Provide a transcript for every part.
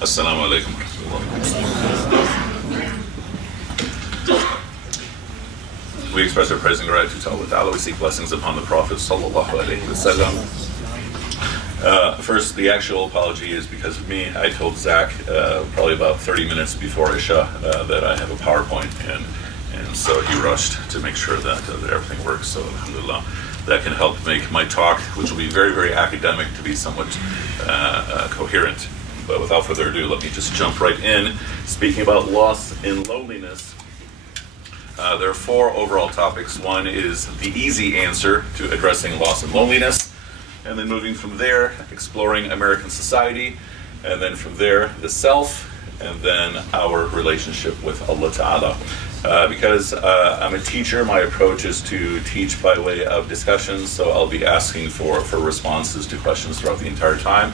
Assalamu alaikum. We express our praise and gratitude to Allah Ta'ala. We seek blessings upon the Prophet Sallallahu Alaihi Wasallam. First, the actual apology is because of me. I told Zach probably about 30 minutes before Isha that I have a PowerPoint, and so he rushed to make sure that everything works. So alhamdulillah, that can help make my talk, which will be very, very academic, to be somewhat coherent. But without further ado, let me just jump right in. Speaking about loss and loneliness, there are 4 overall topics. One is the easy answer to addressing loss and loneliness, and then moving from there, exploring American society, and then from there, the self, and then our relationship with Allah Ta'ala. Because I'm a teacher, my approach is to teach by way of discussions, so I'll be asking for responses to questions throughout the entire time.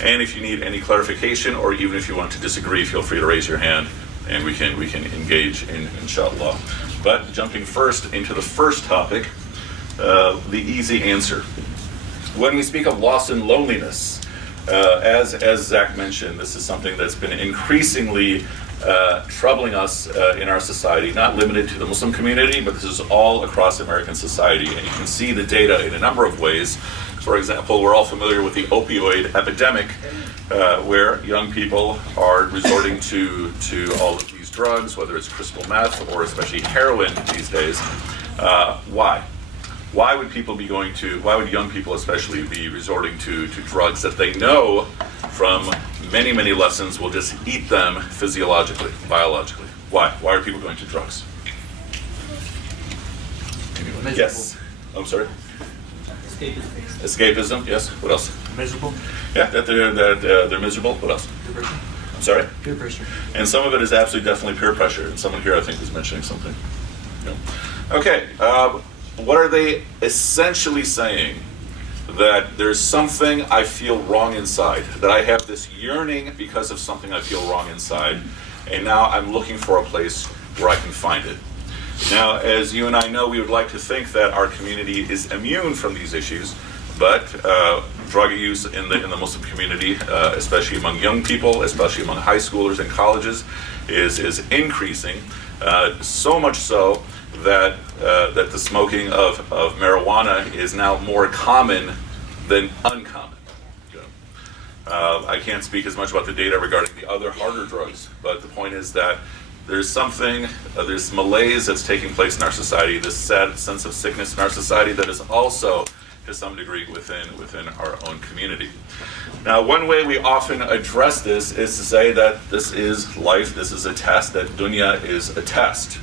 And if you need any clarification, or even if you want to disagree, feel free to raise your hand, and we can engage inshallah. But jumping first into the first topic, the easy answer. When we speak of loss and loneliness, as Zach mentioned, this is something that's been increasingly troubling us in our society, not limited to the Muslim community, but this is all across American society. And you can see the data in a number of ways. For example, we're all familiar with the opioid epidemic, where young people are resorting to all of these drugs, whether it's crystal meth or especially heroin these days. Why? Why would young people especially be resorting to drugs that they know from many, many lessons will just eat them physiologically, biologically? Why? Why are people going to drugs? Miserable. Yes. I'm sorry? Escapism, yes. What else? Miserable. Yeah, that they're miserable. What else? Peer pressure. I'm sorry? Peer pressure. And some of it is absolutely definitely peer pressure. And someone here I think was mentioning something. Yeah. Okay, what are they essentially saying? That there's something I feel wrong inside, that I have this yearning because of something I feel wrong inside, and now I'm looking for a place where I can find it. Now, as you and I know, we would like to think that our community is immune from these issues, but drug use in the Muslim community, especially among young people, especially among high schoolers and colleges, is increasing, so much so that the smoking of marijuana is now more common than uncommon. I can't speak as much about the data regarding the other harder drugs, but the point is that there's something, there's malaise that's taking place in our society, this sad sense of sickness in our society that is also, to some degree, within our own community. Now, one way we often address this is to say that this is life, this is a test, that dunya is a test.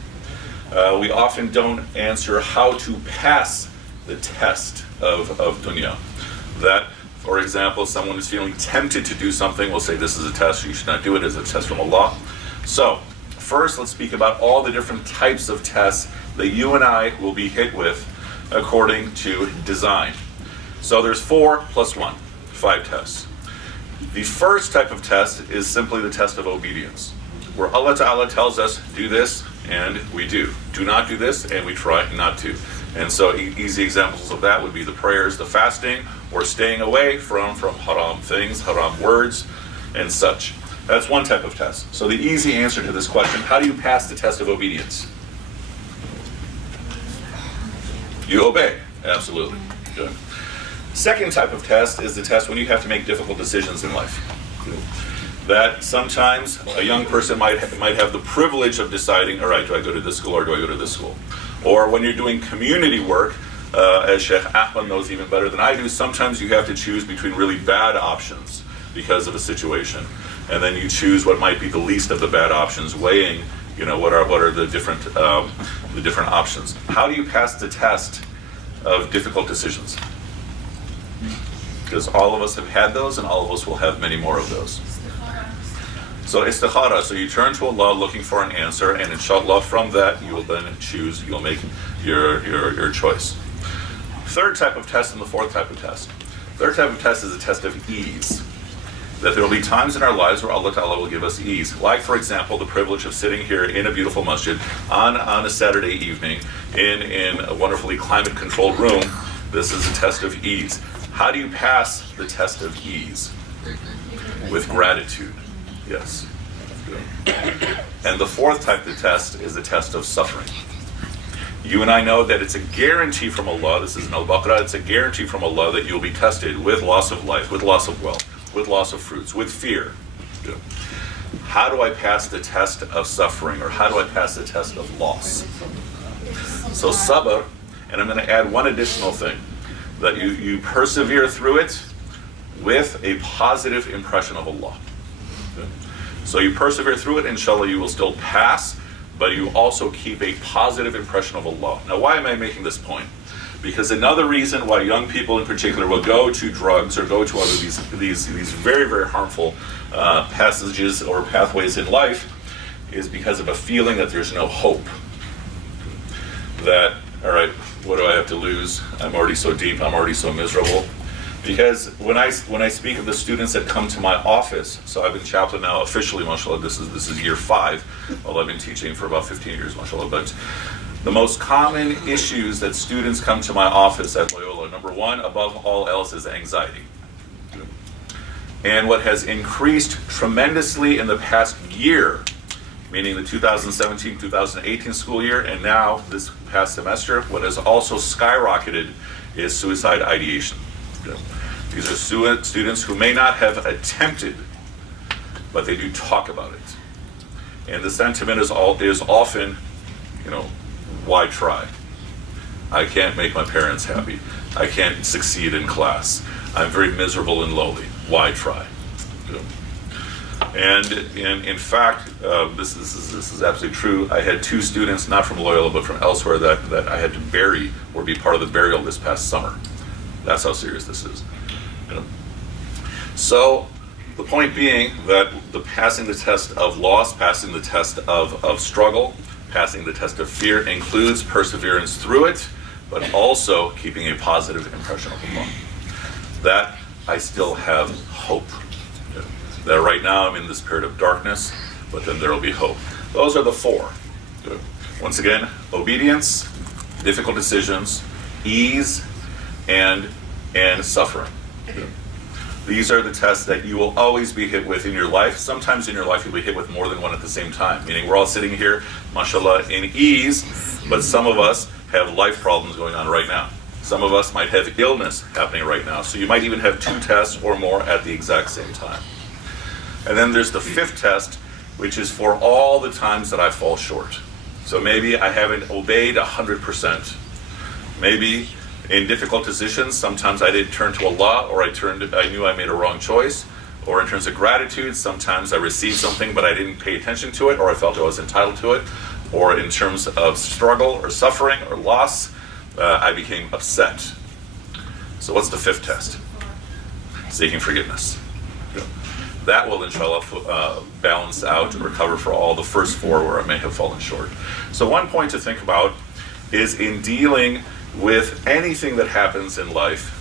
We often don't answer how to pass the test of dunya. That, for example, someone is feeling tempted to do something, we'll say this is a test, you should not do it, as a test from Allah. So, first let's speak about all the different types of tests that you and I will be hit with according to design. So there's 4 plus 1, 5 tests. The first type of test is simply the test of obedience, where Allah Ta'ala tells us, do this, and we do. Do not do this, and we try not to. And so easy examples of that would be the prayers, the fasting, or staying away from haram things, haram words, and such. That's one type of test. So the easy answer to this question, how do you pass the test of obedience? You obey. Absolutely. Good. Second type of test is the test when you have to make difficult decisions in life. That sometimes a young person might have the privilege of deciding, all right, do I go to this school or do I go to this school? Or when you're doing community work, as Sheikh Ahmed knows even better than I do, sometimes you have to choose between really bad options because of a situation. And then you choose what might be the least of the bad options, weighing, what are the different options. How do you pass the test of difficult decisions? Because all of us have had those, and all of us will have many more of those. So istikhara, so you turn to Allah looking for an answer, and inshallah from that you will then choose, you'll make your choice. Third type of test and the fourth type of test. Third type of test is a test of ease. That there will be times in our lives where Allah Ta'ala will give us ease. Like, for example, the privilege of sitting here in a beautiful masjid on a Saturday evening in a wonderfully climate-controlled room. This is a test of ease. How do you pass the test of ease? With gratitude. Yes. Good. And the fourth type of test is the test of suffering. You and I know that it's a guarantee from Allah, this is in Al-Baqarah, it's a guarantee from Allah that you'll be tested with loss of life, with loss of wealth, with loss of fruits, with fear. Good. How do I pass the test of suffering, or how do I pass the test of loss? So sabr, and I'm going to add one additional thing, that you persevere through it with a positive impression of Allah. Good. So you persevere through it, inshallah you will still pass, but you also keep a positive impression of Allah. Now, why am I making this point? Because another reason why young people in particular will go to drugs or go to other these very, very harmful passages or pathways in life is because of a feeling that there's no hope. That, all right, what do I have to lose? I'm already so deep, I'm already so miserable. Because when I speak of the students that come to my office, so I've been chaplain now officially, mashallah, this is year 5, although I've been teaching for about 15 years, mashallah, but the most common issues that students come to my office at Loyola, number one, above all else, is anxiety. And what has increased tremendously in the past year, meaning the 2017-2018 school year, and now this past semester, what has also skyrocketed is suicide ideation. These are students who may not have attempted, but they do talk about it. And the sentiment is often, why try? I can't make my parents happy. I can't succeed in class. I'm very miserable and lowly. Why try? And in fact, this is absolutely true. I had 2 students, not from Loyola, but from elsewhere, that I had to bury or be part of the burial this past summer. That's how serious this is. So the point being that passing the test of loss, passing the test of struggle, passing the test of fear includes perseverance through it, but also keeping a positive impression of Allah. That I still have hope. That right now I'm in this period of darkness, but then there will be hope. Those are the 4. Once again, obedience, difficult decisions, ease, and suffering. These are the tests that you will always be hit with in your life. Sometimes in your life you'll be hit with more than one at the same time, meaning we're all sitting here, mashallah, in ease, but some of us have life problems going on right now. Some of us might have illness happening right now, so you might even have 2 tests or more at the exact same time. And then there's the 5th test, which is for all the times that I fall short. So maybe I haven't obeyed 100%. Maybe in difficult decisions, sometimes I didn't turn to Allah, or I knew I made a wrong choice. Or in terms of gratitude, sometimes I received something but I didn't pay attention to it, or I felt I was entitled to it. Or in terms of struggle or suffering or loss, I became upset. So what's the 5th test? Seeking forgiveness. That will, inshallah, balance out or cover for all the first 4 where I may have fallen short. So one point to think about is in dealing with anything that happens in life,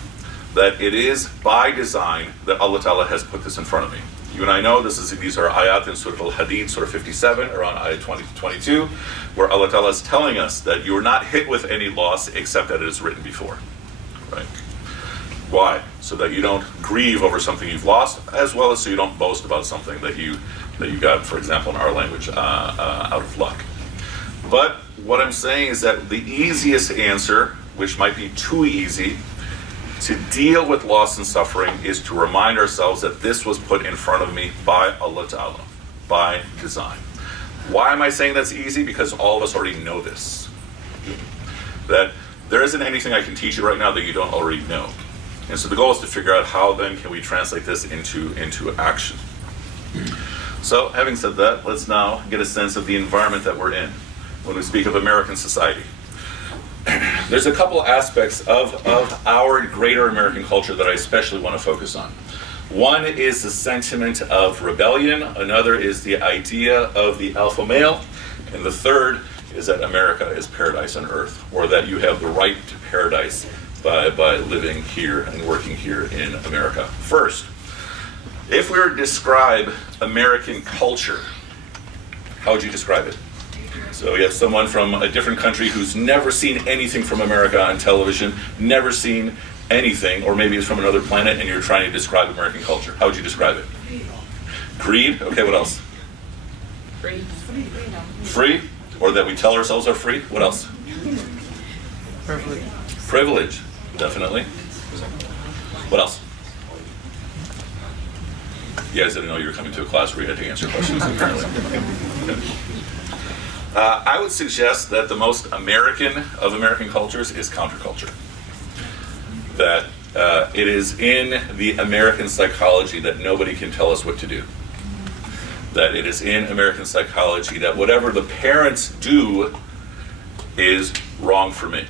that it is by design that Allah Ta'ala has put this in front of me. You and I know these are ayat in Surah Al-Hadid, Surah 57, around ayat 20 to 22, where Allah Ta'ala is telling us that you are not hit with any loss except that it is written before. Right? Why? So that you don't grieve over something you've lost, as well as so you don't boast about something that you got, for example, in our language, out of luck. But what I'm saying is that the easiest answer, which might be too easy, to deal with loss and suffering is to remind ourselves that this was put in front of me by Allah Ta'ala, by design. Why am I saying that's easy? Because all of us already know this. That there isn't anything I can teach you right now that you don't already know. And so the goal is to figure out how then can we translate this into action. So having said that, let's now get a sense of the environment that we're in when we speak of American society. There's a couple aspects of our greater American culture that I especially want to focus on. One is the sentiment of rebellion, another is the idea of the alpha male, and the third is that America is paradise on earth, or that you have the right to paradise by living here and working here in America. First, if we were to describe American culture, how would you describe it? So you have someone from a different country who's never seen anything from America on television, never seen anything, or maybe it's from another planet and you're trying to describe American culture. How would you describe it? Greed. Okay, what else? Free, or that we tell ourselves are free. What else? Privilege, definitely. What else? You guys didn't know you were coming to a class where you had to answer questions, apparently. I would suggest that the most American of American cultures is counterculture. That it is in the American psychology that nobody can tell us what to do. That it is in American psychology that whatever the parents do is wrong for me.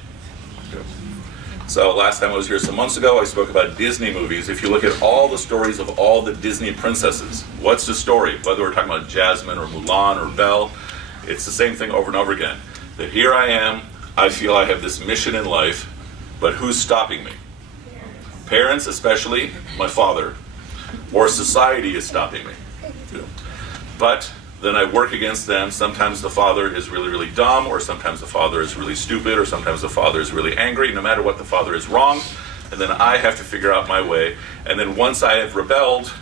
So last time I was here some months ago, I spoke about Disney movies. If you look at all the stories of all the Disney princesses, what's the story? Whether we're talking about Jasmine or Mulan or Belle, it's the same thing over and over again. That here I am, I feel I have this mission in life, but who's stopping me? Parents, especially my father, or society is stopping me. But then I work against them. Sometimes the father is really, really dumb, or sometimes the father is really stupid, or sometimes the father is really angry. No matter what, the father is wrong. And then I have to figure out my way. And then once I have rebelled,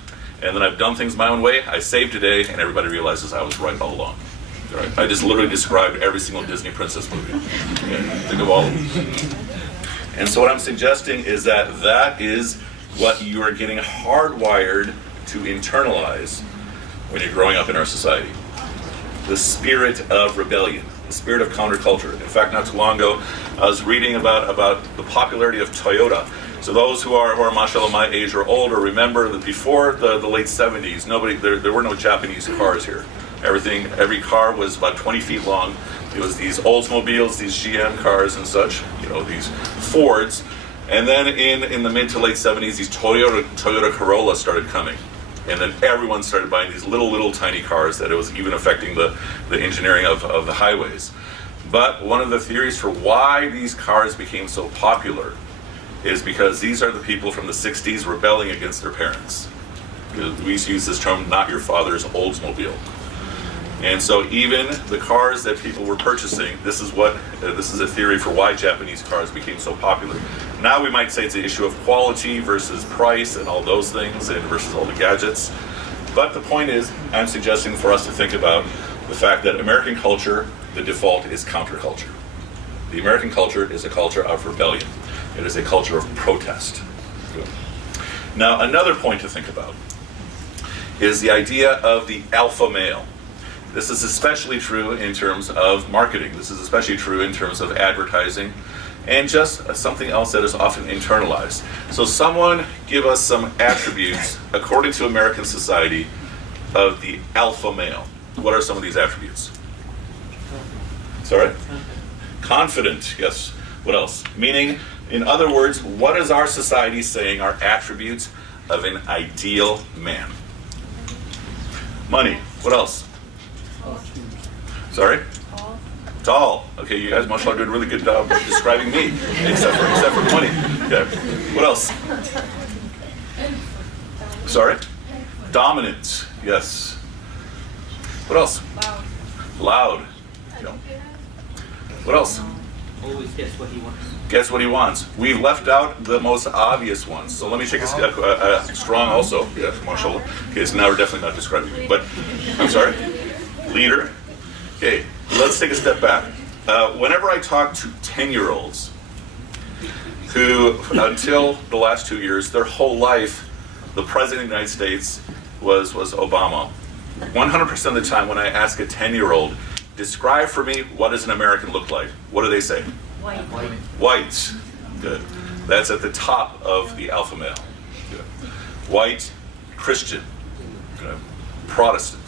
and then I've done things my own way, I save today, and everybody realizes I was right all along. Right? I just literally described every single Disney princess movie. Think of all of them. And so what I'm suggesting is that that is what you are getting hardwired to internalize when you're growing up in our society. The spirit of rebellion, the spirit of counterculture. In fact, not too long ago, I was reading about the popularity of Toyota. So those who are mashallah my age or older remember that before the late 70s, there were no Japanese cars here. Every car was about 20 feet long. It was these Oldsmobiles, these GM cars and such, these Fords. And then in the mid to late 70s, these Toyota Corolla started coming. And then everyone started buying these little tiny cars that it was even affecting the engineering of the highways. But one of the theories for why these cars became so popular is because these are the people from the 60s rebelling against their parents. We used to use this term, not your father's Oldsmobile. And so even the cars that people were purchasing, this is a theory for why Japanese cars became so popular. Now we might say it's an issue of quality versus price and all those things, and versus all the gadgets. But the point is, I'm suggesting for us to think about the fact that American culture, the default is counterculture. The American culture is a culture of rebellion. It is a culture of protest. Now, another point to think about is the idea of the alpha male. This is especially true in terms of marketing. This is especially true in terms of advertising, and just something else that is often internalized. So someone give us some attributes, according to American society, of the alpha male. What are some of these attributes? Sorry? Confident, yes. What else? Meaning, in other words, what is our society saying are attributes of an ideal man? Money. What else? Sorry? Tall. Okay, you guys mashallah did a really good job describing me, except for money. Okay. What else? Sorry? Dominant. Yes. What else? Loud. What else? Always gets what he wants. Gets what he wants. We've left out the most obvious ones. So let me take a strong also. Yeah, mashallah. Okay, so now we're definitely not describing me. But, I'm sorry? Leader. Okay, let's take a step back. Whenever I talk to 10-year-olds who, until the last 2 years, their whole life, the President of the United States was Obama. 100% of the time when I ask a 10-year-old, describe for me what does an American look like, what do they say? White. White. Good. That's at the top of the alpha male. Good. White, Christian, good. Protestant.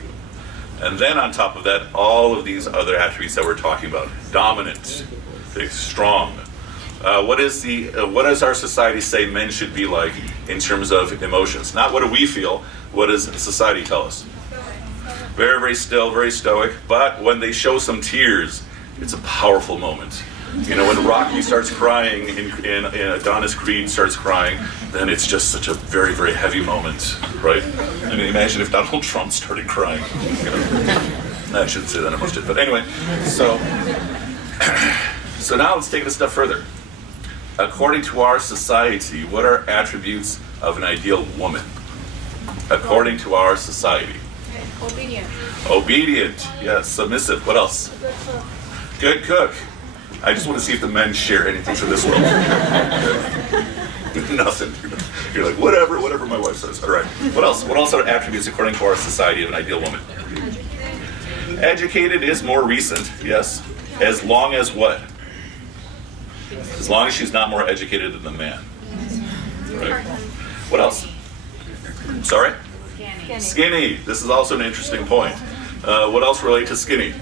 Good. And then on top of that, all of these other attributes that we're talking about. Dominant, strong. What does our society say men should be like in terms of emotions? Not what do we feel, what does society tell us? Very, very still, very stoic, but when they show some tears, it's a powerful moment. When Rocky starts crying and Adonis Creed starts crying, then it's just such a very, very heavy moment, right? I mean, imagine if Donald Trump started crying. I shouldn't say that, I almost did. But anyway, so now let's take it a step further. According to our society, what are attributes of an ideal woman? According to our society. Obedient. Obedient, yes. Submissive. What else? Good cook. I just want to see if the men share anything to this world. Nothing. You're like, whatever my wife says. All right. What else? What else are attributes according to our society of an ideal woman? Educated is more recent, yes. As long as what? As long as she's not more educated than the man. Right. What else? Sorry? Skinny. This is also an interesting point. What else relate to skinny?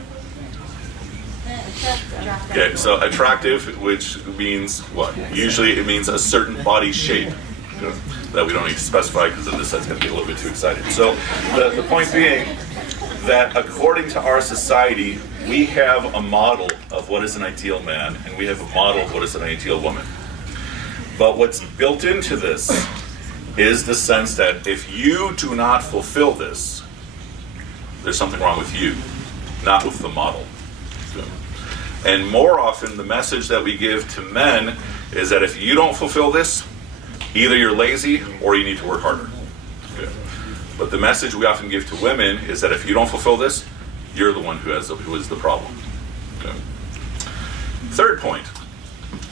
Okay, so attractive, which means what? Usually it means a certain body shape that we don't need to specify because then this is going to get a little bit too excited. So the point being that according to our society, we have a model of what is an ideal man and we have a model of what is an ideal woman. But what's built into this is the sense that if you do not fulfill this, there's something wrong with you, not with the model. And more often, the message that we give to men is that if you don't fulfill this, either you're lazy or you need to work harder. Okay. But the message we often give to women is that if you don't fulfill this, you're the one who is the problem. Okay. Third point,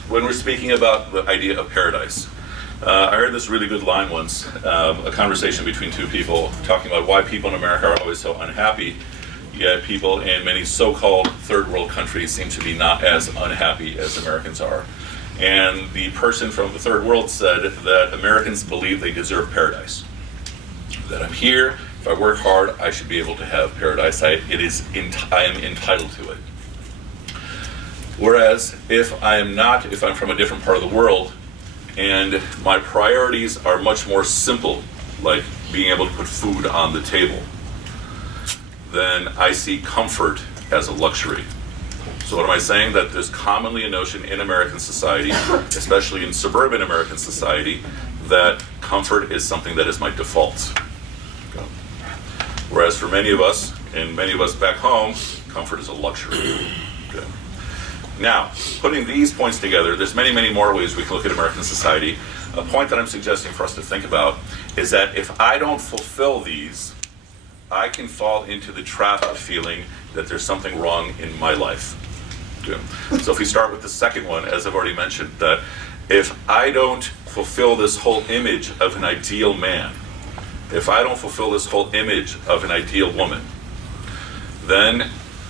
when we're speaking about the idea of paradise. I heard this really good line once, a conversation between two people talking about why people in America are always so unhappy, yet people in many so-called third world countries seem to be not as unhappy as Americans are. And the person from the third world said that Americans believe they deserve paradise. That I'm here, if I work hard, I should be able to have paradise. I am entitled to it. Whereas if I'm from a different part of the world, and my priorities are much more simple, like being able to put food on the table, then I see comfort as a luxury. So what am I saying? That there's commonly a notion in American society, especially in suburban American society, that comfort is something that is my default. Okay. Whereas for many of us, and many of us back home, comfort is a luxury. Okay. Now, putting these points together, there's many, many more ways we can look at American society. A point that I'm suggesting for us to think about is that if I don't fulfill these, I can fall into the trap of feeling that there's something wrong in my life. Okay. So if we start with the second one, as I've already mentioned, that if I don't fulfill this whole image of an ideal man, if I don't fulfill this whole image of an ideal woman, then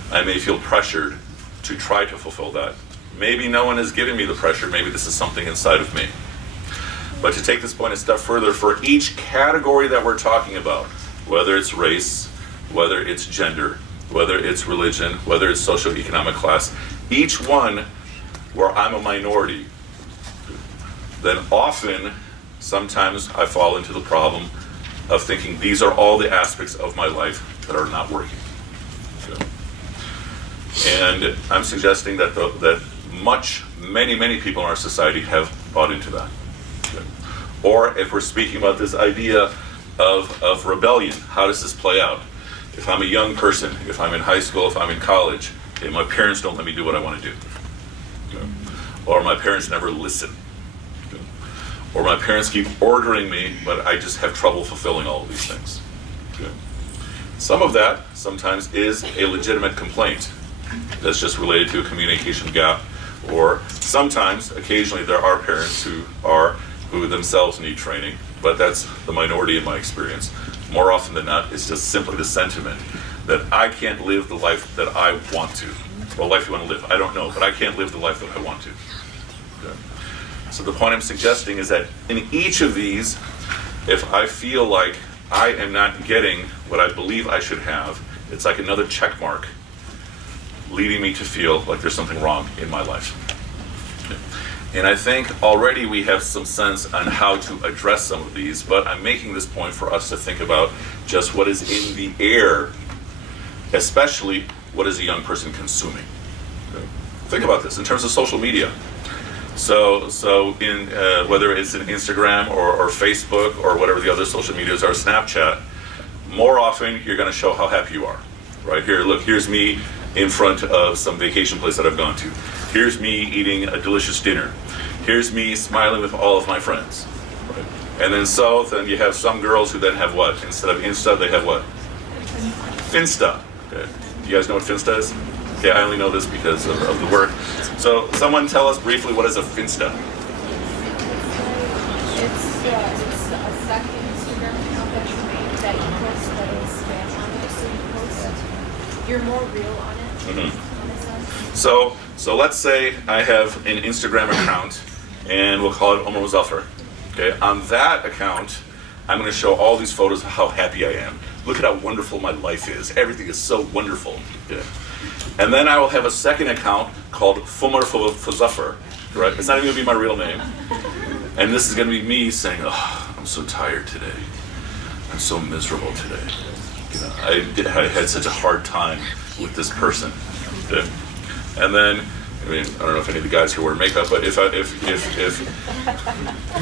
I may feel pressured to try to fulfill that. Maybe no one is giving me the pressure, maybe this is something inside of me. But to take this point a step further, for each category that we're talking about, whether it's race, whether it's gender, whether it's religion, whether it's socioeconomic class, each one where I'm a minority, then often, sometimes I fall into the problem of thinking these are all the aspects of my life that are not working. Okay. And I'm suggesting that many people in our society have bought into that. Okay. Or if we're speaking about this idea of rebellion, how does this play out? If I'm a young person, if I'm in high school, if I'm in college, and my parents don't let me do what I want to do. Okay. Or my parents never listen. Okay. Or my parents keep ordering me, but I just have trouble fulfilling all of these things. Okay. Some of that sometimes is a legitimate complaint that's just related to a communication gap, or sometimes, occasionally, there are parents who themselves need training, but that's the minority in my experience. More often than not, it's just simply the sentiment that I can't live the life that I want to. What life you want to live, I don't know, but I can't live the life that I want to. Okay. So the point I'm suggesting is that in each of these, if I feel like I am not getting what I believe I should have, it's like another check mark leading me to feel like there's something wrong in my life. Okay. And I think already we have some sense on how to address some of these, but I'm making this point for us to think about just what is in the air, especially what is a young person consuming. Okay. Think about this in terms of social media. So in whether it's in Instagram or Facebook or whatever the other social medias are, Snapchat, more often you're going to show how happy you are. Right here, look, here's me in front of some vacation place that I've gone to. Here's me eating a delicious dinner. Here's me smiling with all of my friends. Right? And then you have some girls who then have what? Instead of Insta, they have what? Finsta. Okay. Do you guys know what Finsta is? Okay, I only know this because of the work. So someone tell us briefly, what is a Finsta? It's a second Instagram account that you made that you post that is spam on it, so you post you're more real on it. Mm-hmm. In a sense. So let's say I have an Instagram account, and we'll call it Omer Mozaffar. Okay, on that account, I'm going to show all these photos of how happy I am. Look at how wonderful my life is. Everything is so wonderful. Yeah. And then I will have a second account called Omer Mozaffar. Right? It's not even going to be my real name. And this is going to be me saying, "Oh, I'm so tired today. I'm so miserable today. You know, I had such a hard time with this person." Okay. And then, I mean, I don't know if any of the guys here wear makeup, but if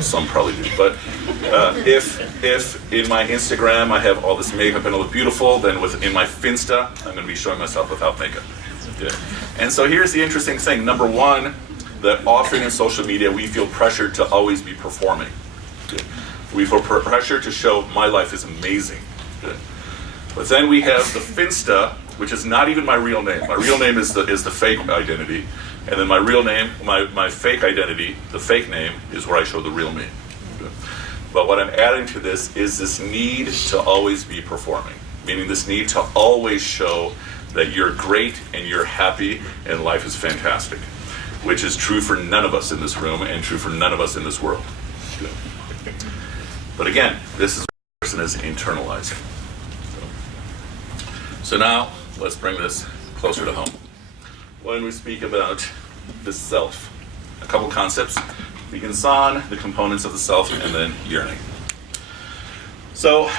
some probably do, but if in my Instagram I have all this makeup and I look beautiful, then in my Finsta I'm going to be showing myself without makeup. Okay. And so here's the interesting thing. Number one, that often in social media we feel pressured to always be performing. Okay. We feel pressure to show my life is amazing. Okay. But then we have the Finsta, which is not even my real name. My real name is the fake identity. And then my real name, my fake identity, the fake name, is where I show the real me. Okay. But what I'm adding to this is this need to always be performing, meaning this need to always show that you're great and you're happy and life is fantastic, which is true for none of us in this room and true for none of us in this world. Okay. But again, this is what the person is internalizing. So now, let's bring this closer to home. When we speak about the self, a couple concepts: the insan, the components of the self, and then yearning. So,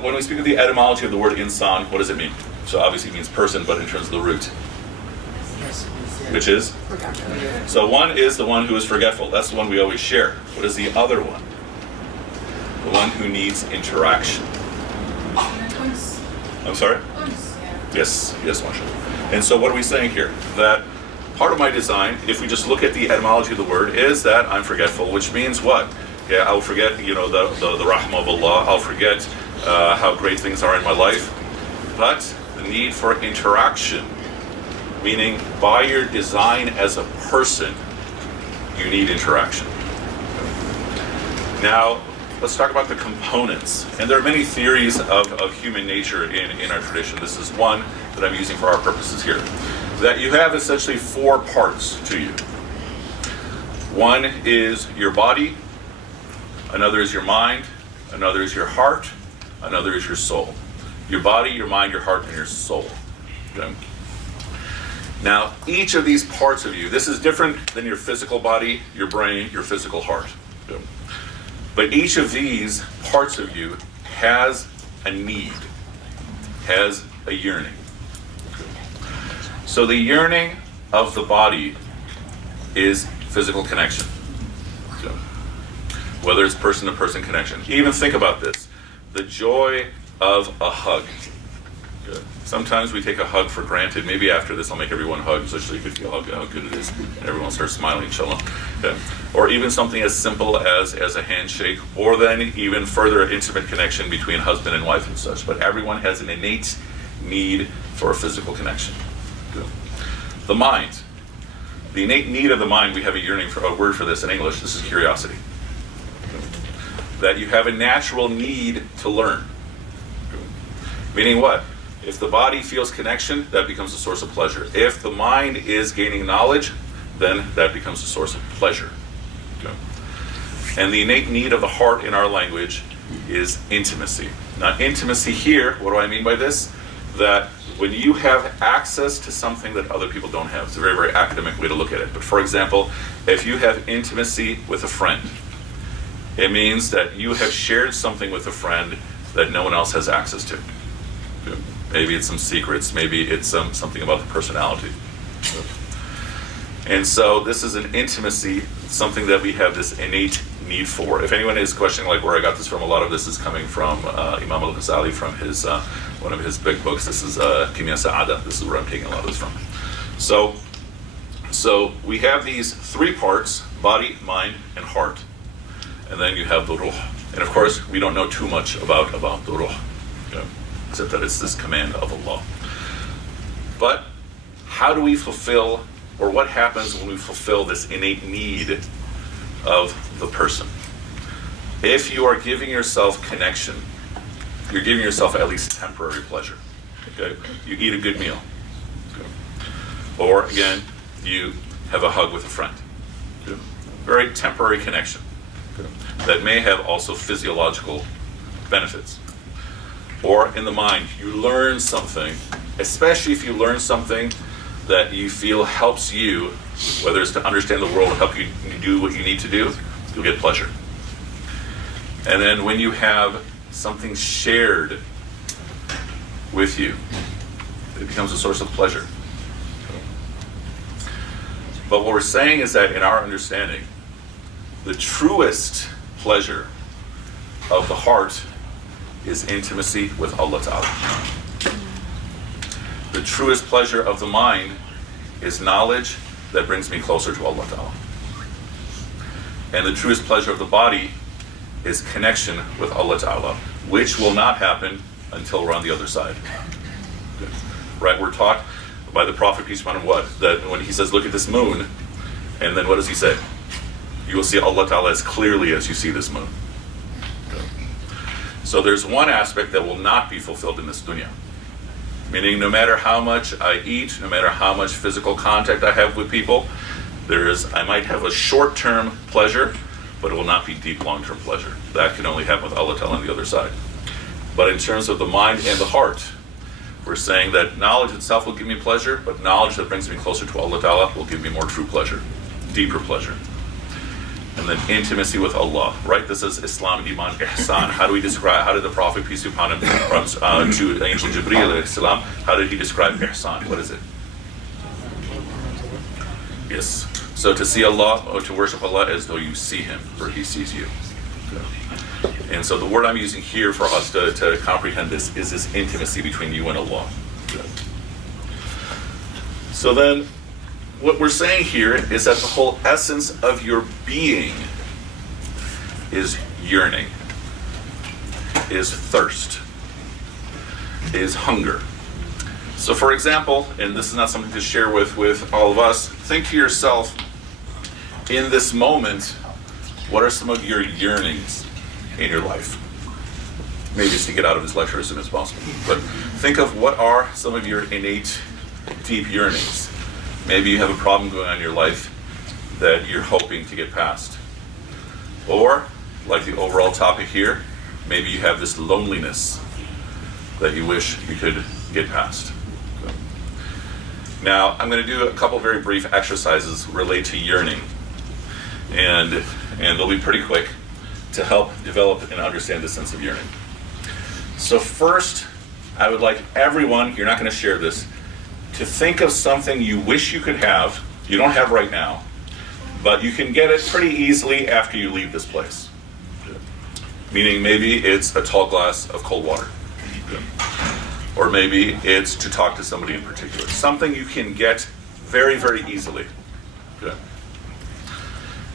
when we speak of the etymology of the word insan, what does it mean? So obviously it means person, but in terms of the root, which is? So one is the one who is forgetful. That's the one we always share. What is the other one? The one who needs interaction. I'm sorry? Yes, mashallah. And so what are we saying here? That part of my design, if we just look at the etymology of the word, is that I'm forgetful, which means what? Yeah, I'll forget, the rahmah of Allah. I'll forget how great things are in my life. But the need for interaction, meaning by your design as a person, you need interaction. Now, let's talk about the components. And there are many theories of human nature in our tradition. This is one that I'm using for our purposes here. That you have essentially four parts to you. One is your body, another is your mind, another is your heart, another is your soul. Your body, your mind, your heart, and your soul. Okay? Now, each of these parts of you, this is different than your physical body, your brain, your physical heart. Okay? But each of these parts of you has a need, has a yearning. So the yearning of the body is physical connection. So, whether it's person-to-person connection. Even think about this. The joy of a hug. Good. Sometimes we take a hug for granted. Maybe after this I'll make everyone hug so you can feel how good it is. And everyone starts smiling, inshallah. Okay. Or even something as simple as a handshake, or then even further intimate connection between husband and wife and such. But everyone has an innate need for a physical connection. Good. The mind. The innate need of the mind, we have a yearning for a word for this in English. This is curiosity. Okay. That you have a natural need to learn. Meaning what? If the body feels connection, that becomes a source of pleasure. If the mind is gaining knowledge, then that becomes a source of pleasure. Okay. And the innate need of the heart in our language is intimacy. Now, intimacy here, what do I mean by this? That when you have access to something that other people don't have, it's a very, very academic way to look at it. But for example, if you have intimacy with a friend, it means that you have shared something with a friend that no one else has access to. Maybe it's some secrets, maybe it's something about the personality. And so this is an intimacy, something that we have this innate need for. If anyone is questioning like where I got this from, a lot of this is coming from Imam al-Ghazali from his one of his big books. This is Kimya Sa'ada. This is where I'm taking a lot of this from. So we have these three parts: body, mind, and heart. And then you have the ruh. And of course, we don't know too much about the ruh, okay? Except that it's this command of Allah. But how do we fulfill, or what happens when we fulfill this innate need of the person? If you are giving yourself connection, you're giving yourself at least temporary pleasure. Okay? You eat a good meal. Okay? Or again, you have a hug with a friend. Okay? Very temporary connection. Okay? That may have also physiological benefits. Or in the mind, you learn something, especially if you learn something that you feel helps you, whether it's to understand the world or help you do what you need to do, you'll get pleasure. And then when you have something shared with you, it becomes a source of pleasure. But what we're saying is that in our understanding, the truest pleasure of the heart is intimacy with Allah Ta'ala. The truest pleasure of the mind is knowledge that brings me closer to Allah Ta'ala. And the truest pleasure of the body is connection with Allah Ta'ala, which will not happen until we're on the other side. Okay. Right, we're taught by the Prophet, peace be upon him, what? That when he says, look at this moon, and then what does he say? You will see Allah Ta'ala as clearly as you see this moon. Okay. So there's one aspect that will not be fulfilled in this dunya. Meaning no matter how much I eat, no matter how much physical contact I have with people, I might have a short-term pleasure, but it will not be deep long-term pleasure. That can only happen with Allah Ta'ala on the other side. But in terms of the mind and the heart, we're saying that knowledge itself will give me pleasure, but knowledge that brings me closer to Allah Ta'ala will give me more true pleasure, deeper pleasure. And then intimacy with Allah, right? This is Islam, Iman, Ihsan. How do we describe, how did the Prophet, peace be upon him, to Angel Jibreel alayhi salam, how did he describe Ihsan? What is it? Yes. So to see Allah, or to worship Allah as though you see Him, or He sees you. Okay. And so the word I'm using here for us to comprehend this is this intimacy between you and Allah. Okay. So then, what we're saying here is that the whole essence of your being is yearning, is thirst, is hunger. So for example, and this is not something to share with all of us, think to yourself, in this moment, what are some of your yearnings in your life? Maybe it's to get out of this lecture as soon as possible. But think of what are some of your innate, deep yearnings. Maybe you have a problem going on in your life that you're hoping to get past. Or, like the overall topic here, maybe you have this loneliness that you wish you could get past. Okay. Now, I'm going to do a couple very brief exercises related to yearning. And they'll be pretty quick to help develop and understand the sense of yearning. So first, I would like everyone, you're not going to share this, to think of something you wish you could have, you don't have right now, but you can get it pretty easily after you leave this place. Meaning maybe it's a tall glass of cold water. Or maybe it's to talk to somebody in particular. Something you can get very, very easily. Okay.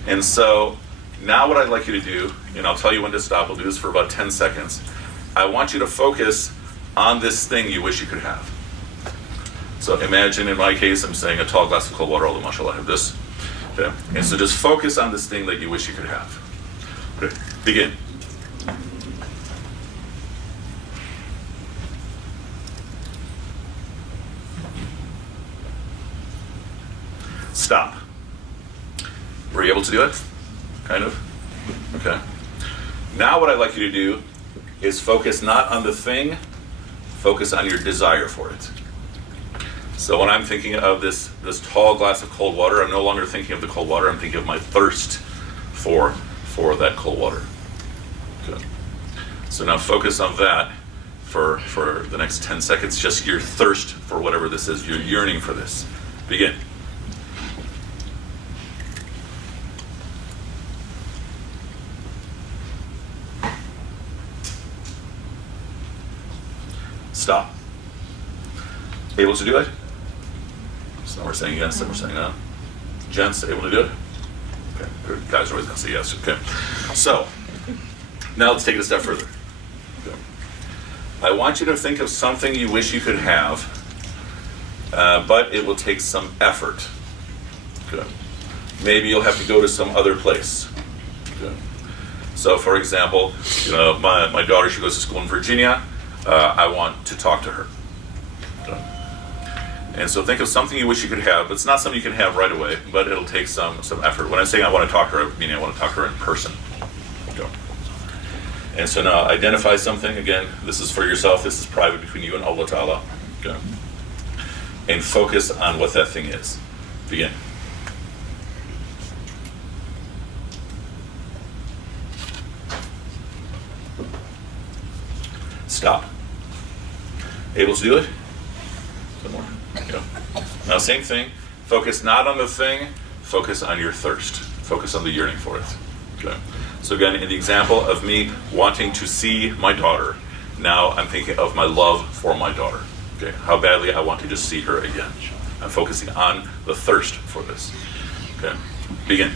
And so now what I'd like you to do, and I'll tell you when to stop, we'll do this for about 10 seconds. I want you to focus on this thing you wish you could have. So imagine in my case, I'm saying a tall glass of cold water, although mashallah I have this. Okay. And so just focus on this thing that you wish you could have. Okay. Begin. Stop. Were you able to do it? Kind of? Okay. Now what I'd like you to do is focus not on the thing, focus on your desire for it. So when I'm thinking of this tall glass of cold water, I'm no longer thinking of the cold water, I'm thinking of my thirst for that cold water. Okay. So now focus on that for the next 10 seconds, just your thirst for whatever this is, your yearning for this. Begin. Stop. Able to do it? Some are saying yes, some are saying no. Gents, able to do it? Okay. Guys are always going to say yes. Okay. So now let's take it a step further. Okay. I want you to think of something you wish you could have, but it will take some effort. Okay. Maybe you'll have to go to some other place. Okay. So, for example, my daughter, she goes to school in Virginia. I want to talk to her. Okay. And so think of something you wish you could have, but it's not something you can have right away, but it'll take some effort. When I'm saying I want to talk to her, I mean I want to talk to her in person. Okay. And so now identify something. Again, this is for yourself. This is private between you and Allah Ta'ala. Okay. And focus on what that thing is. Begin. Stop. Able to do it? Some more. Yeah. Now, same thing. Focus not on the thing. Focus on your thirst. Focus on the yearning for it. Okay. So again, in the example of me wanting to see my daughter, now I'm thinking of my love for my daughter. Okay. How badly I want to just see her again. I'm focusing on the thirst for this. Okay. Begin.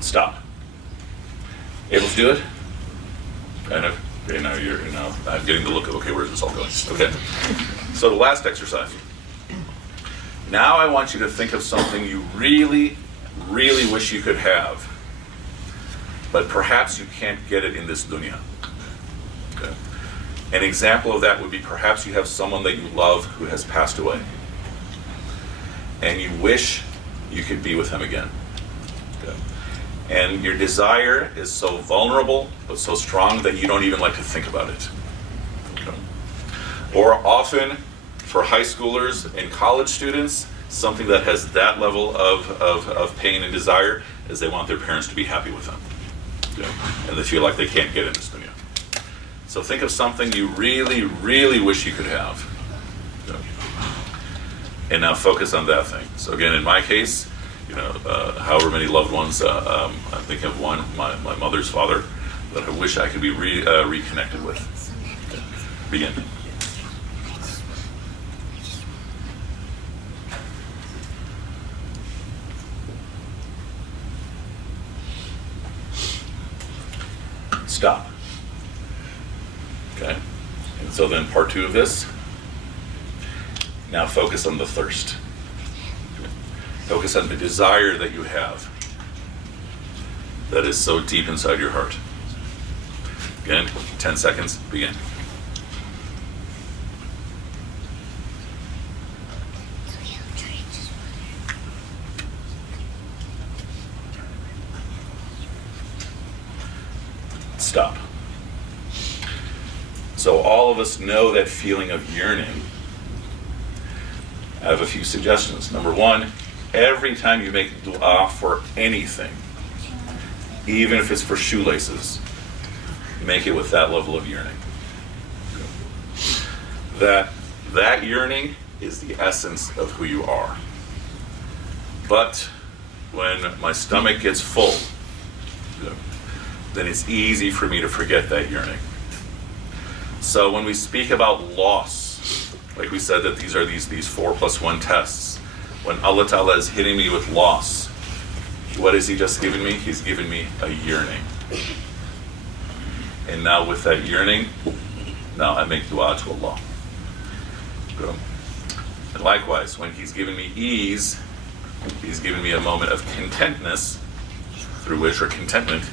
Stop. Able to do it? Kind of. Okay, now I'm getting the look of, okay, where's this all going? Okay. So the last exercise. Now I want you to think of something you really, really wish you could have, but perhaps you can't get it in this dunya. Okay. An example of that would be perhaps you have someone that you love who has passed away, and you wish you could be with him again. Okay. And your desire is so vulnerable, but so strong that you don't even like to think about it. Okay. Or often, for high schoolers and college students, something that has that level of pain and desire is they want their parents to be happy with them. Okay. And they feel like they can't get in this dunya. So think of something you really, really wish you could have. Okay. And now focus on that thing. So again, in my case, however many loved ones, I'm thinking of one, my mother's father, that I wish I could be reconnected with. Okay. Begin. Stop. Okay. And so then part 2 of this, now focus on the thirst. Focus on the desire that you have that is so deep inside your heart. Again, 10 seconds, begin. Stop. So all of us know that feeling of yearning. I have a few suggestions. Number 1, every time you make dua for anything, even if it's for shoelaces, make it with that level of yearning. That yearning is the essence of who you are. But when my stomach gets full, then it's easy for me to forget that yearning. So when we speak about loss, like we said that these are these 4+1 tests, when Allah Ta'ala is hitting me with loss, what has He just given me? He's given me a yearning. And now with that yearning, now I make dua to Allah. Good. And likewise, when He's given me ease, He's given me a moment of contentness, contentment,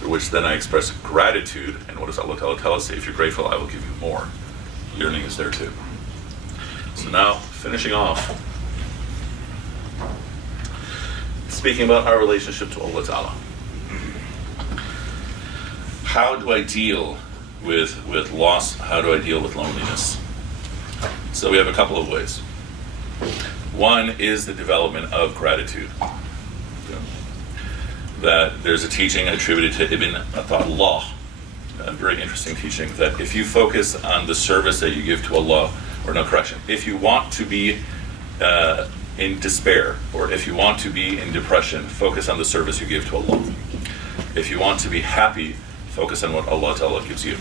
through which then I express gratitude. And what does Allah Ta'ala tell us? If you're grateful, I will give you more. Yearning is there too. So now, finishing off, speaking about our relationship to Allah Ta'ala. How do I deal with loss? How do I deal with loneliness? So we have a couple of ways. One is the development of gratitude. That there's a teaching attributed to Ibn Ata'Allah, a very interesting teaching, that if you focus on the service that you give to Allah, if you want to be in despair, or if you want to be in depression, focus on the service you give to Allah. If you want to be happy, focus on what Allah Ta'ala gives you.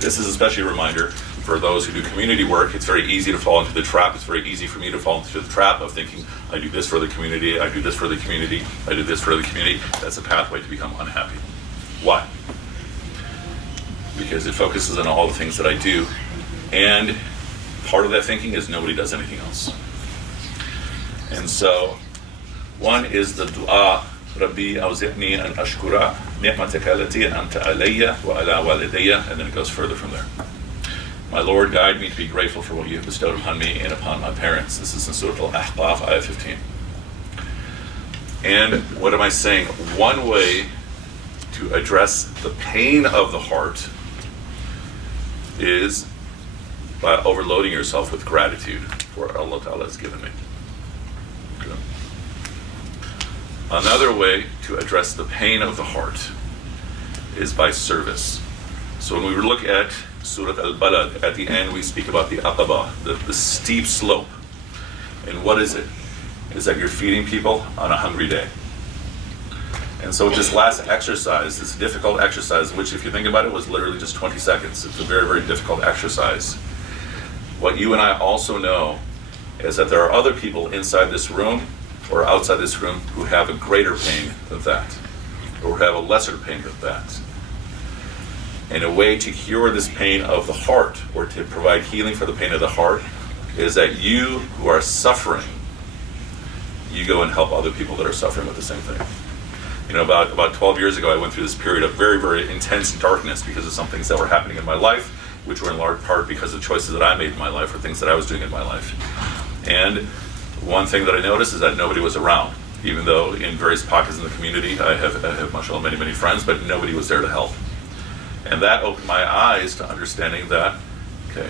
This is especially a reminder for those who do community work. It's very easy to fall into the trap. It's very easy for me to fall into the trap of thinking, I do this for the community, I do this for the community, I do this for the community. That's a pathway to become unhappy. Why? Because it focuses on all the things that I do, and part of that thinking is nobody does anything else. And so, one is the dua, Rabbi awzi'ni an ashkura ni'mataka allati an'amta alayya wa ala walidayya, and then it goes further from there. My Lord, guide me to be grateful for what you have bestowed upon me and upon my parents. This is in Surah Al-Ahqaf, ayah 15. And what am I saying? One way to address the pain of the heart is by overloading yourself with gratitude for what Allah Ta'ala has given me. Okay. Another way to address the pain of the heart is by service. So when we look at Surah Al-Balad, at the end we speak about the aqaba, the steep slope. And what is it? It's that you're feeding people on a hungry day. And so this last exercise, this difficult exercise, which if you think about it was literally just 20 seconds, it's a very, very difficult exercise. What you and I also know is that there are other people inside this room or outside this room who have a greater pain than that, or have a lesser pain than that. And a way to cure this pain of the heart, or to provide healing for the pain of the heart, is that you who are suffering, you go and help other people that are suffering with the same thing. You know, about 12 years ago, I went through this period of very, very intense darkness because of some things that were happening in my life, which were in large part because of choices that I made in my life or things that I was doing in my life. And one thing that I noticed is that nobody was around, even though in various pockets in the community, I have mashallah, many, many friends, but nobody was there to help. And that opened my eyes to understanding that, okay,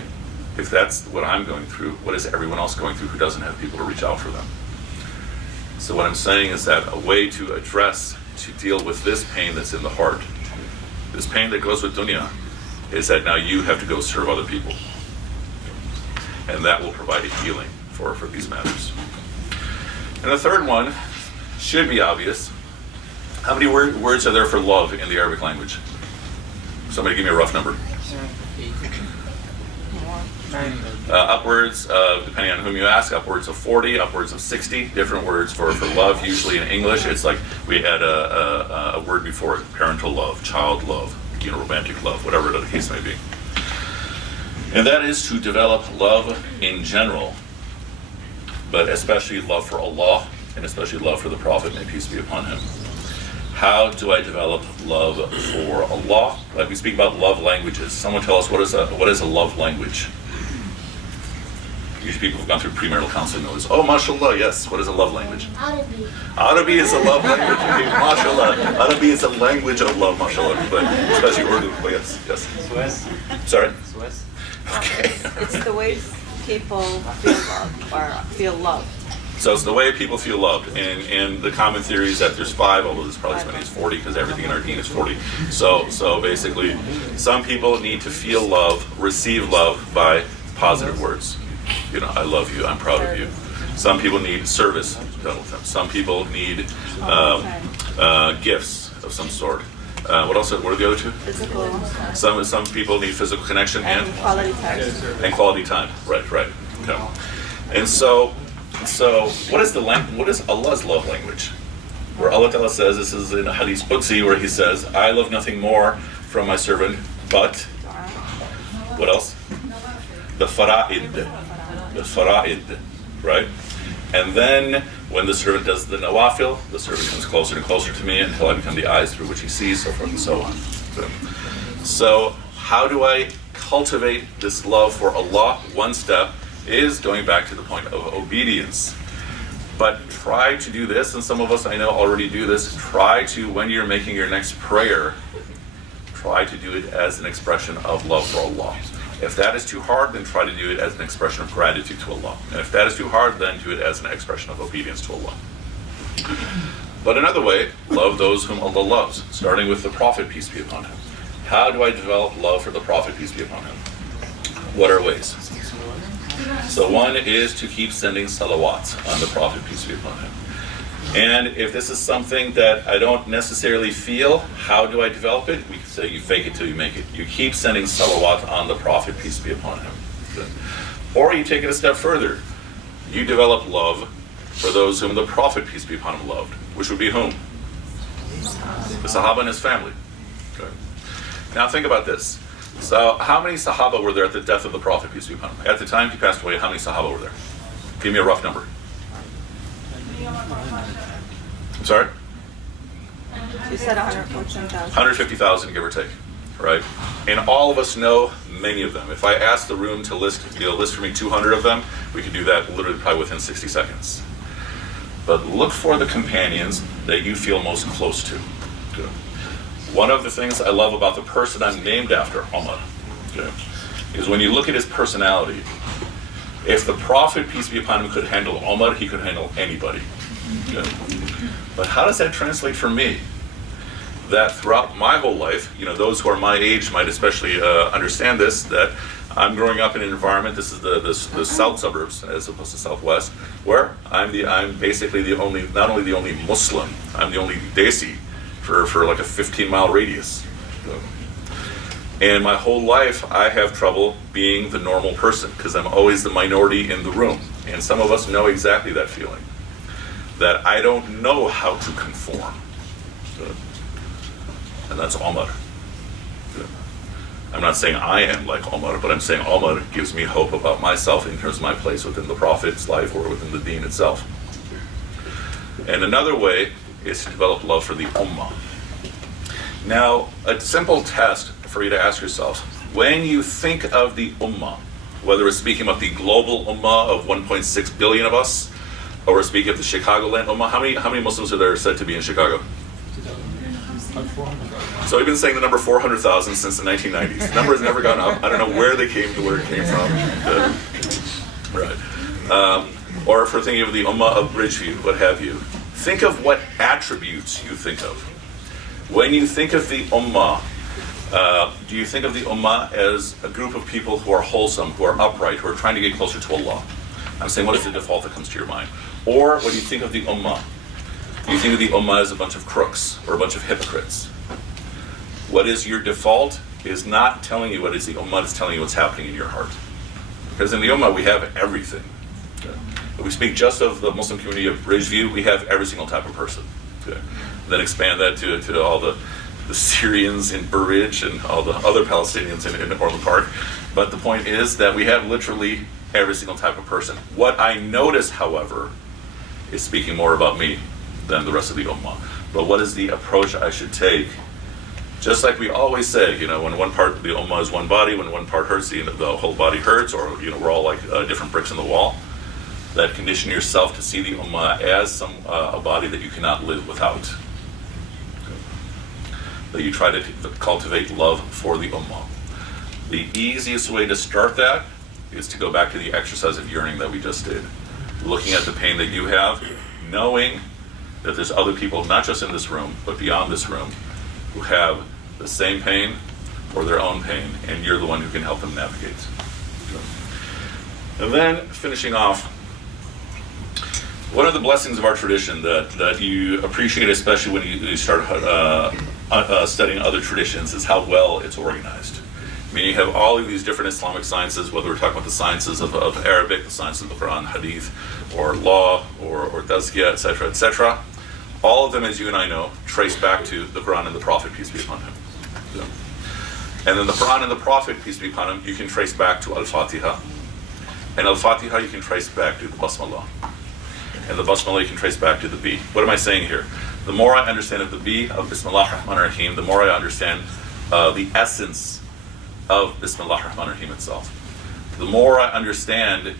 if that's what I'm going through, what is everyone else going through who doesn't have people to reach out for them? So what I'm saying is that a way to address, to deal with this pain that's in the heart, this pain that goes with dunya, is that now you have to go serve other people. And that will provide a healing for these matters. And the third one should be obvious. How many words are there for love in the Arabic language? Somebody give me a rough number. Upwards, depending on whom you ask, upwards of 40, upwards of 60 different words for love. Usually in English, it's like we had a word before it: parental love, child love, romantic love, whatever the case may be. And that is to develop love in general, but especially love for Allah, and especially love for the Prophet, may peace be upon him. How do I develop love for Allah? Like we speak about love languages. Someone tell us what is a love language? Usually people who've gone through premarital counseling know this. Oh, mashallah, yes. What is a love language? Arabic. Arabic is a love language. Mashallah. Arabic is a language of love, mashallah. But especially Urdu. Oh, yes, yes. Suez. Sorry? Suez. Okay. It's the way people feel loved or feel loved. So it's the way people feel loved. And the common theory is that there's 5, although there's probably as many as 40 because everything in our deen is 40. So basically, some people need to feel love, receive love by positive words. You know, I love you, I'm proud of you. Some people need service done with them. Some people need gifts of some sort. What else? What are the other two? Physical Some people need physical connection and quality time. and quality time. Right. Okay. And so what is Allah's love language? Where Allah Ta'ala says, this is in a Hadith Qudsi, where He says, I love nothing more from my servant but, what else? The fara'id, right? And then when the servant does the nawafil, the servant comes closer and closer to me until I become the eyes through which he sees, so forth and so on. So how do I cultivate this love for Allah? One step is going back to the point of obedience. But try to do this, and some of us I know already do this, try to, when you're making your next prayer, try to do it as an expression of love for Allah. If that is too hard, then try to do it as an expression of gratitude to Allah. And if that is too hard, then do it as an expression of obedience to Allah. But another way, love those whom Allah loves, starting with the Prophet, peace be upon him. How do I develop love for the Prophet, peace be upon him? What are ways? So one is to keep sending salawat on the Prophet, peace be upon him. And if this is something that I don't necessarily feel, how do I develop it? We can say you fake it till you make it. You keep sending salawat on the Prophet, peace be upon him. Or you take it a step further. You develop love for those whom the Prophet, peace be upon him, loved. Which would be whom? The Sahaba and his family. Okay. Now think about this. So how many Sahaba were there at the death of the Prophet, peace be upon him? At the time he passed away, how many Sahaba were there? Give me a rough number. I'm sorry? You said 114,000. 150,000, give or take, right? And all of us know many of them. If I asked the room to list for me 200 of them, we could do that literally probably within 60 seconds. But look for the companions that you feel most close to. Okay. One of the things I love about the person I'm named after, Omar, okay, is when you look at his personality, if the Prophet, peace be upon him, could handle Omar, he could handle anybody. Okay. But how does that translate for me? That throughout my whole life, those who are my age might especially understand this, that I'm growing up in an environment, this is the south suburbs as opposed to southwest, where I'm basically not only the only Muslim, I'm the only Desi for like a 15-mile radius. And my whole life I have trouble being the normal person because I'm always the minority in the room. And some of us know exactly that feeling, that I don't know how to conform. And that's Omar. I'm not saying I am like Omar, but I'm saying Omar gives me hope about myself in terms of my place within the Prophet's life or within the deen itself. And another way is to develop love for the Ummah. Now, a simple test for you to ask yourself, when you think of the Ummah, whether we're speaking about the global Ummah of 1.6 billion of us, or we're speaking of the Chicagoland Ummah, how many Muslims are there said to be in Chicago? So we've been saying the number 400,000 since the 1990s. The number has never gone up. I don't know where they came to where it came from. Right. Or if we're thinking of the Ummah of Bridgeview, what have you. Think of what attributes you think of. When you think of the Ummah, do you think of the Ummah as a group of people who are wholesome, who are upright, who are trying to get closer to Allah? I'm saying, what is the default that comes to your mind? Or when you think of the Ummah, do you think of the Ummah as a bunch of crooks or a bunch of hypocrites? What is your default is not telling you what is the Ummah, it's telling you what's happening in your heart. Because in the Ummah we have everything. Okay. If we speak just of the Muslim community of Bridgeview, we have every single type of person. Okay. Then expand that to all the Syrians in Burridge and all the other Palestinians in Orland Park. But the point is that we have literally every single type of person. What I notice, however, is speaking more about me than the rest of the Ummah. But what is the approach I should take? Just like we always say, when one part of the Ummah is one body, when one part hurts, the whole body hurts, or we're all like different bricks in the wall. That condition yourself to see the Ummah as a body that you cannot live without. That you try to cultivate love for the Ummah. The easiest way to start that is to go back to the exercise of yearning that we just did. Looking at the pain that you have, knowing that there's other people, not just in this room, but beyond this room, who have the same pain or their own pain, and you're the one who can help them navigate. And then, finishing off, one of the blessings of our tradition that you appreciate, especially when you start studying other traditions, is how well it's organized. I mean, you have all of these different Islamic sciences, whether we're talking about the sciences of Arabic, the sciences of the Quran, Hadith, or law, or Tazkiyah, etc., etc. All of them, as you and I know, trace back to the Quran and the Prophet, peace be upon him. So, and then the Quran and the Prophet, peace be upon him, you can trace back to Al-Fatiha. And Al-Fatiha you can trace back to the Basmalah. And the Basmalah you can trace back to the B. What am I saying here? The more I understand of the B of Bismillah ar-Rahman ar-Rahim, the more I understand the essence of Bismillah ar-Rahman ar-Rahim itself. The more I understand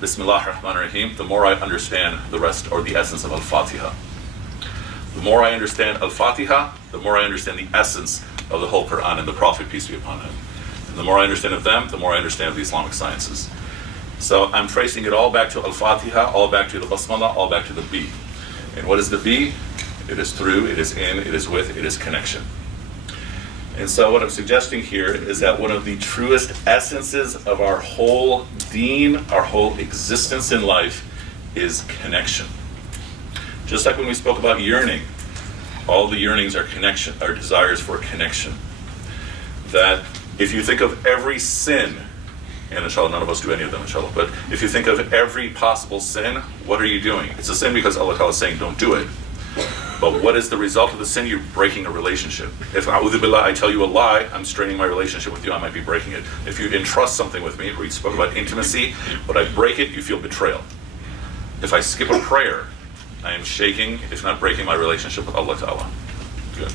Bismillah ar-Rahman ar-Rahim, the more I understand the rest, or the essence of Al-Fatiha. The more I understand Al-Fatiha, the more I understand the essence of the whole Quran and the Prophet, peace be upon him. And the more I understand of them, the more I understand of the Islamic sciences. So I'm tracing it all back to Al-Fatiha, all back to the Basmalah, all back to the B. And what is the B? It is through, it is in, it is with, it is connection. And so what I'm suggesting here is that one of the truest essences of our whole deen, our whole existence in life, is connection. Just like when we spoke about yearning, all the yearnings are connection, are desires for connection. That if you think of every sin, and inshallah none of us do any of them, inshallah, but if you think of every possible sin, what are you doing? It's a sin because Allah Ta'ala is saying don't do it. But what is the result of the sin? You're breaking a relationship. If a'udhu billah, I tell you a lie, I'm straining my relationship with you, I might be breaking it. If you entrust something with me, we spoke about intimacy, but I break it, you feel betrayal. If I skip a prayer, I am shaking, if not breaking my relationship with Allah Ta'ala. Good.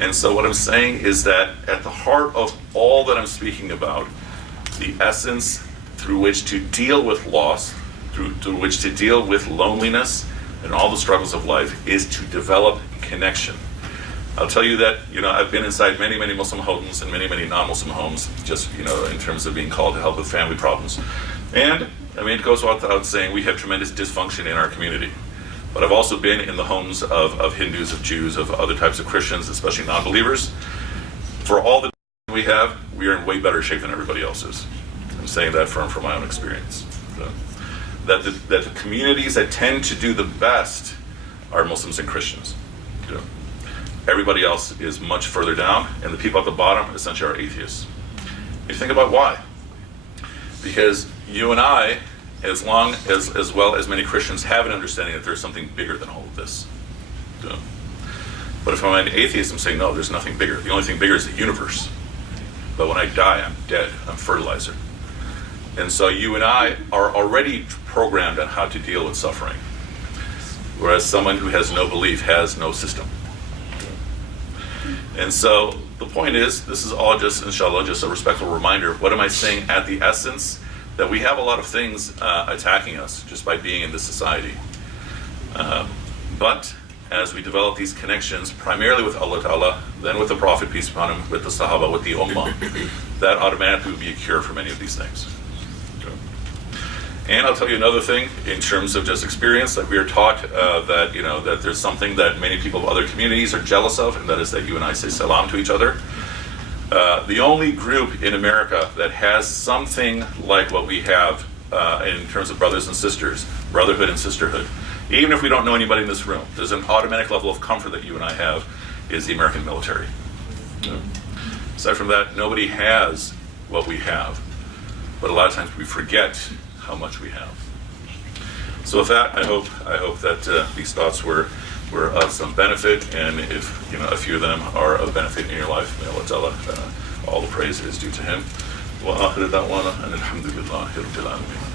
And so what I'm saying is that at the heart of all that I'm speaking about, the essence through which to deal with loss, through which to deal with loneliness and all the struggles of life, is to develop connection. I'll tell you that, I've been inside many, many Muslim homes and many, many non-Muslim homes, just, in terms of being called to help with family problems. And, it goes without saying, we have tremendous dysfunction in our community. But I've also been in the homes of Hindus, of Jews, of other types of Christians, especially non-believers. For all the we have, we are in way better shape than everybody else is. I'm saying that from my own experience. So, that the communities that tend to do the best are Muslims and Christians. Everybody else is much further down, and the people at the bottom essentially are atheists. You think about why? Because you and I, as well as many Christians, have an understanding that there's something bigger than all of this. But if I'm an atheist, I'm saying, no, there's nothing bigger. The only thing bigger is the universe. But when I die, I'm dead. I'm fertilizer. And so you and I are already programmed on how to deal with suffering. Whereas someone who has no belief has no system. And so the point is, this is all just, inshallah, just a respectful reminder. What am I saying at the essence? That we have a lot of things attacking us just by being in this society. But as we develop these connections, primarily with Allah Ta'ala, then with the Prophet, peace be upon him, with the Sahaba, with the Ummah, that automatically would be a cure for many of these things. And I'll tell you another thing in terms of just experience, that we are taught that there's something that many people of other communities are jealous of, and that is that you and I say salam to each other. The only group in America that has something like what we have in terms of brothers and sisters, brotherhood and sisterhood, even if we don't know anybody in this room, there's an automatic level of comfort that you and I have, is the American military. Aside from that, nobody has what we have, but a lot of times we forget how much we have. So with that, I hope that these thoughts were of some benefit, and if a few of them are of benefit in your life, may Allah Ta'ala, all the praise is due to Him. Wa akhiru da'wana and alhamdulillahi rabbil alamin.